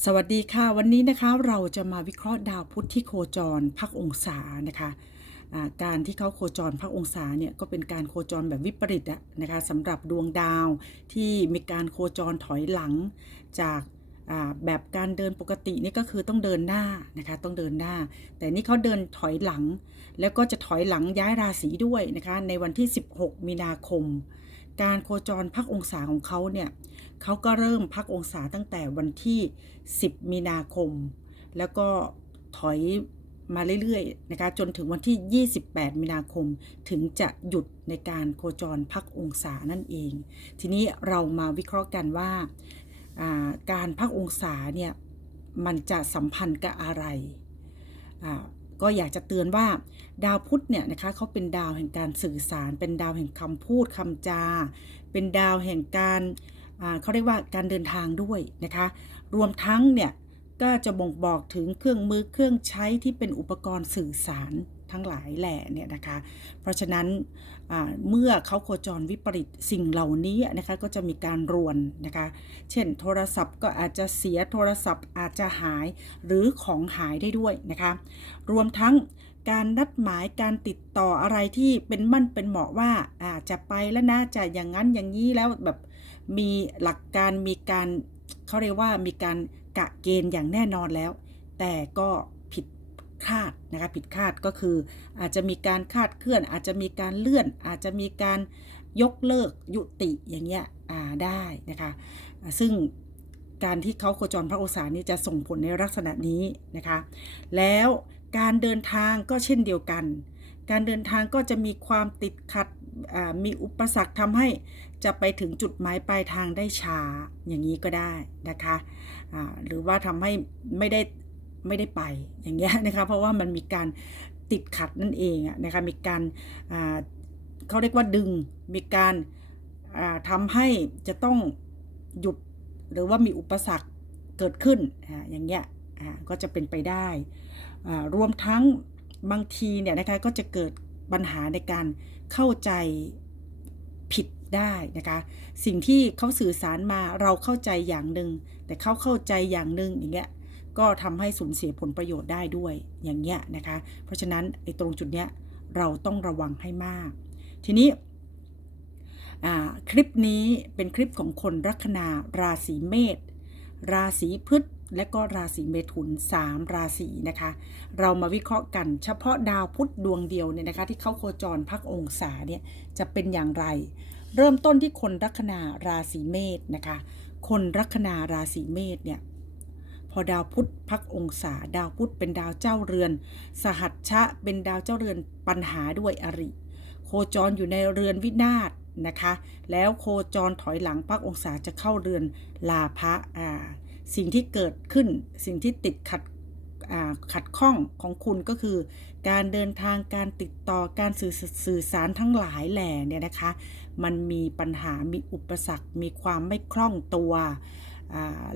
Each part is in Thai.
สวัสดีค่ะ วันนี้นะคะเราจะมาวิเคราะห์ดาวพุธที่โคจรพักองศานะคะการที่เขาโคจรพักองศาเนี่ยก็เป็นการโคจรแบบวิปริตนะคะสำหรับดวงดาวที่มีการโคจรถอยหลังจากแบบการเดินปกตินี่ก็คือต้องเดินหน้านะคะต้องเดินหน้า แต่นี่เขาเดินถอยหลัง แล้วก็จะถอยหลังย้ายราศีด้วยนะคะในวันที่ 16 มีนาคม การโคจรพักองศาของเขาเนี่ยเขาก็เริ่มพักองศาตั้งแต่วันที่ 10 มีนาคม แล้วก็ถอยมาเรื่อยๆนะคะจนถึงวันที่ 28 มีนาคมถึงจะหยุดในการโคจรพักองศานั่นเอง ทีนี้เรามาวิเคราะห์กันว่าอ่าการพักองศาเนี่ยมันจะสัมพันธ์กับอะไรอ่า ก็อยากจะเตือนว่าดาวพุธเนี่ยนะคะเขาเป็นดาวแห่งการสื่อสาร เป็นดาวแห่งคำพูดคำจา เป็นดาวแห่งการเขาเรียกว่าการเดินทางด้วยนะคะ รวมทั้งเนี่ยก็จะบ่งบอกถึงเครื่องมือเครื่องใช้ที่เป็นอุปกรณ์สื่อสาร ทั้งหลายแหล่เนี่ยนะคะ เพราะฉะนั้นเมื่อเขาโคจรวิปริตสิ่งเหล่านี้นะคะก็จะมีการรวนนะคะ เช่น โทรศัพท์ก็อาจจะเสียโทรศัพท์อาจจะหายหรือของหายได้ด้วยนะคะ รวมทั้งการนัดหมายการติดต่ออะไรที่เป็นมั่นเป็นเหมาะว่าอาจะไปแล้วนะจะอย่างนั้นอย่างนี้แล้วแบบมีหลักการมีการเขาเรียกว่ามีการกะเกณฑ์อย่างแน่นอนแล้ว แต่ก็ คาดนะคะผิดคาดก็คืออาจจะมีการคาดเคลื่อน อาจจะมีการเลื่อน อาจจะมีการยกเลิกยุติอย่างเงี้ยได้นะคะซึ่งการที่เขาโคจรพระโอษานี่จะส่งผลในลักษณะนี้นะคะแล้วการเดินทางก็เช่นเดียวกัน การเดินทางก็จะมีความติดขัดมีอุปสรรคทำให้จะไปถึงจุดหมายปลายทางได้ช้าอย่างนี้ก็ได้นะคะหรือว่าทำให้ไม่ได้ ไม่ได้ไปอย่างเงี้ยนะคะเพราะว่ามันมีการติดขัดนั่นเองนะคะมีการเขาเรียกว่าดึงมีการอ่าทำให้จะต้องหยุดหรือว่ามีอุปสรรคเกิดขึ้นอย่างเงี้ยก็จะเป็นไปได้รวมทั้งบางทีเนี่ยนะคะก็จะเกิดปัญหาในการเข้าใจผิดได้นะคะสิ่งที่เขาสื่อสารมาเราเข้าใจอย่างหนึ่งแต่เขาเข้าใจอย่างหนึ่งอย่างเงี้ย ก็ทำให้สูญเสียผลประโยชน์ได้ด้วยอย่างเงี้ยนะคะ เพราะฉะนั้นไอ้ตรงจุดเนี้ยเราต้องระวังให้มาก ทีนี้คลิปนี้เป็นคลิปของคนลัคนาราศีเมษราศีพฤษและก็ราศีเมถุน 3 ราศีนะคะ เรามาวิเคราะห์กันเฉพาะดาวพุธดวงเดียวเนี่ยนะคะ ที่เขาโคจรพักองศาเนี่ยจะเป็นอย่างไร เริ่มต้นที่คนลัคนาราศีเมษนะคะ คนลัคนาราศีเมษเนี่ย พอดาวพุธพักองศา ดาวพุธเป็นดาวเจ้าเรือน สหัชชะเป็นดาวเจ้าเรือนปัญหาด้วยอริ โคจรอยู่ในเรือนวินาศนะคะ แล้วโคจรถอยหลังพักองศาจะเข้าเรือนลาภะอ่าสิ่งที่เกิดขึ้นสิ่งที่ติดขัดขัดข้องของคุณก็คือ การเดินทางการติดต่อการสื่อสื่อสารทั้งหลายแหล่เนี่ยนะคะ มันมีปัญหามีอุปสรรค มีความไม่คล่องตัว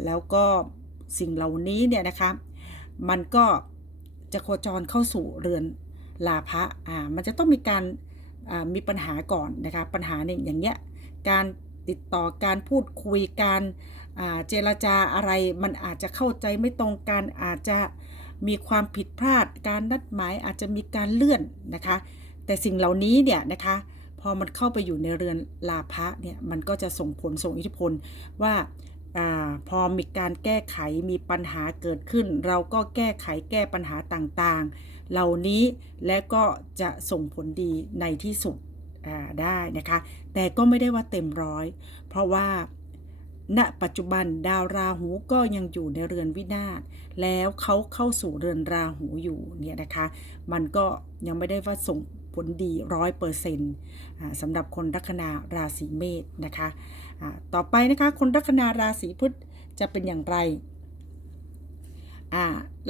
แล้วก็ สิ่งเหล่านี้เนี่ยนะคะมันก็จะโคจรเข้าสู่เรือนลาภะอ่ามันจะต้องมีการอ่ามีปัญหาก่อนนะคะปัญหาเนี่ยอย่างเงี้ยการติดต่อการพูดคุยการอ่าเจรจาอะไรมันอาจจะเข้าใจไม่ตรงกันอาจจะมีความผิดพลาด การนัดหมายอาจจะมีการเลื่อนนะคะ แต่สิ่งเหล่านี้เนี่ยนะคะพอมันเข้าไปอยู่ในเรือนลาภะเนี่ยมันก็จะส่งผลส่งอิทธิพลว่าอา พอมีการแก้ไขมีปัญหาเกิดขึ้น เราก็แก้ไขแก้ปัญหาต่างๆ เหล่านี้และก็จะส่งผลดีในที่สุดได้นะคะ แต่ก็ไม่ได้ว่าเต็มร้อย เพราะว่าณปัจจุบันดาวราหูก็ยังอยู่ในเรือนวินาศแล้วเขาเข้าสู่เรือนราหูอยู่เนี่ยนะคะ มันก็ยังไม่ได้ว่าส่ง ผลดีร้อยเปอร์เซ็นต์สำหรับคนลัคนาราศีเมษนะคะต่อไปนะคะคนลัคนาราศีพฤษจะเป็นอย่างไร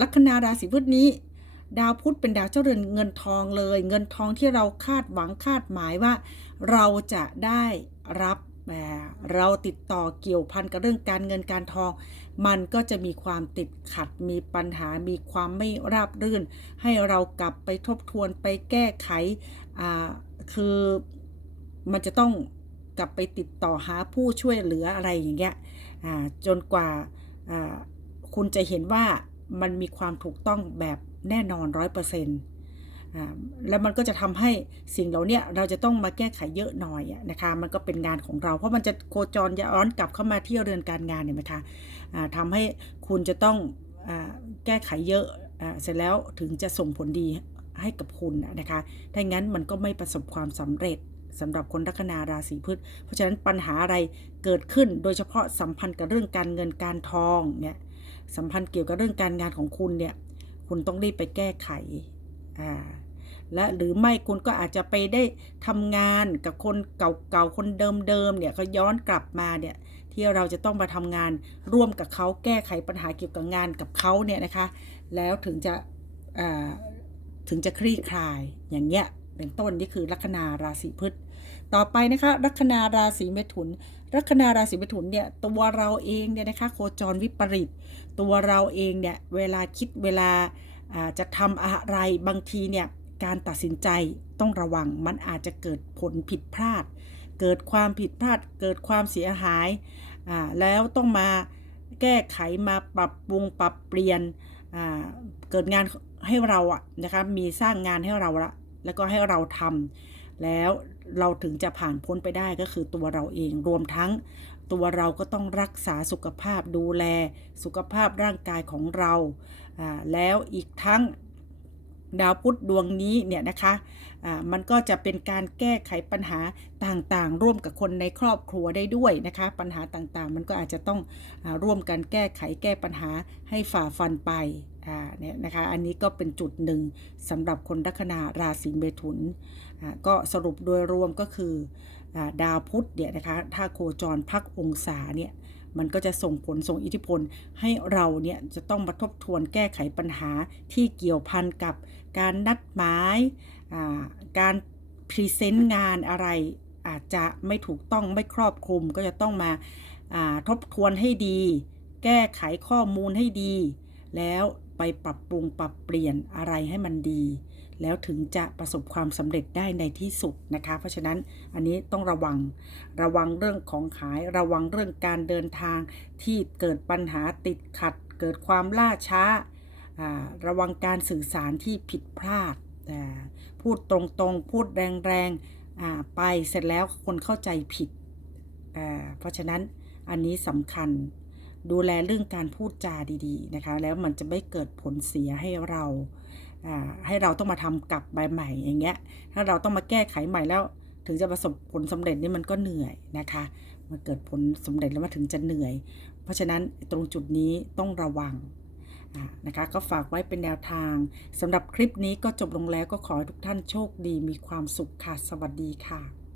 ลัคนาราศีพฤษนี้ ดาวพุธเป็นดาวเจ้าเรือนเงินทองเลย เงินทองที่เราคาดหวังคาดหมายว่า เราจะได้รับ เราติดต่อเกี่ยวพันกับเรื่องการเงินการทอง มันก็จะมีความติดขัดมีปัญหามีความไม่ราบรื่น ให้เรากลับไปทบทวนไปแก้ไขคือมันจะต้องกลับไปติดต่อหาผู้ช่วยเหลืออะไรอย่างเงี้ยจนกว่าอ่าคุณจะเห็นว่ามันมีความถูกต้องแบบแน่นอนร้อยเปอร์เซ็นต์ แล้วมันก็จะทำให้สิ่งเหล่าเนี้ยเราจะต้องมาแก้ไขเยอะหน่อยนะคะ มันก็เป็นงานของเรา เพราะมันจะโคจรย้อนกลับเข้ามาที่เรือนการงานเห็นไหมคะอ่าทำให้คุณจะต้องอแก้ไขเยอะอ่าเสร็จแล้วถึงจะส่งผลดีให้กับคุณนะคะ ถ้างั้นมันก็ไม่ประสบความสำเร็จสำหรับคนลัคนาราศีพฤษเพราะฉะนั้นปัญหาอะไรเกิดขึ้นโดยเฉพาะสัมพันธ์กับเรื่องการเงินการทองเนี่ยสัมพันธ์เกี่ยวกับเรื่องการงานของคุณเนี่ยคุณต้องรีบไปแก้ไขอ่า และหรือไม่คุณก็อาจจะไปได้ทำงานกับคนเก่าๆคนเดิมๆเนี่ยเขาย้อนกลับมาเนี่ยที่เราจะต้องมาทำงานร่วมกับเขาแก้ไขปัญหาเกี่ยวกับงานกับเขาเนี่ยนะคะ แล้วถึงจะถึงจะคลี่คลายอย่างเงี้ยเป็นต้นนี่คือลัคนาราศีพฤษต่อไปนะคะลัคนาราศีเมถุนลัคนาราศีเมถุนเนี่ยตัวเราเองเนี่ยนะคะโคจรวิปริต ตัวเราเองเนี่ยเวลาคิดเวลาจะทำอะไรบางทีเนี่ย การตัดสินใจต้องระวังมันอาจจะเกิดผลผิดพลาด เกิดความผิดพลาด เกิดความเสียหาย แล้วต้องมาแก้ไขมาปรับปรุงปรับเปลี่ยนเกิดงานให้เราอะนะคะมีสร้างงานให้เราละแล้วก็ให้เราทำแล้วเราถึงจะผ่านพ้นไปได้ก็คือตัวเราเองรวมทั้งตัวเราก็ต้องรักษาสุขภาพดูแลสุขภาพร่างกายของเรา แล้วอีกทั้ง ดาวพุธดวงนี้เนี่ยนะคะมันก็จะเป็นการแก้ไขปัญหาต่างๆ ร่วมกับคนในครอบครัวได้ด้วยนะคะ ปัญหาต่างๆ มันก็อาจจะต้องอร่วมกันแก้ไขแก้ปัญหาให้ฝ่าฟันไปเนี่ยนะคะ อันนี้ก็เป็นจุดหนึ่งสำหรับคนลัคนาราศีเมถุน ก็สรุปโดยรวมก็คือดาวพุธเนี่ยนะคะ ถ้าโคจรพักองศาเนี่ย มันก็จะส่งผลส่งอิทธิพล ให้เราเนี่ยจะต้องมาทบทวนแก้ไขปัญหาที่เกี่ยวพันกับการนัดหมายการพรีเซนต์งานอะไรอาจจะไม่ถูกต้องไม่ครอบคลุม ก็จะต้องมาทบทวนให้ดี แก้ไขข้อมูลให้ดี แล้วไปปรับปรุงปรับเปลี่ยนอะไรให้มันดี แล้วถึงจะประสบความสำเร็จได้ในที่สุดนะคะ เพราะฉะนั้นอันนี้ต้องระวังระวังเรื่องของขายระวังเรื่องการเดินทางที่เกิดปัญหาติดขัด เกิดความล่าช้า ระวังการสื่อสารที่ผิดพลาด พูดตรงๆ พูดแรงๆไปเสร็จแล้วคนเข้าใจผิด เพราะฉะนั้นอันนี้สำคัญดูแลเรื่องการพูดจาดีๆนะคะ แล้วมันจะไม่เกิดผลเสียให้เรา ให้เราต้องมาทำกลับใบใหม่อย่างเงี้ย ถ้าเราต้องมาแก้ไขใหม่แล้ว ถึงจะประสบผลสำเร็จนี่มันก็เหนื่อยนะคะมันเกิดผลสำเร็จแล้วมาถึงจะเหนื่อย เพราะฉะนั้นตรงจุดนี้ต้องระวังนะคะก็ฝากไว้เป็นแนวทางสำหรับคลิปนี้ก็จบลงแล้วก็ขอให้ทุกท่านโชคดีมีความสุขค่ะ สวัสดีค่ะ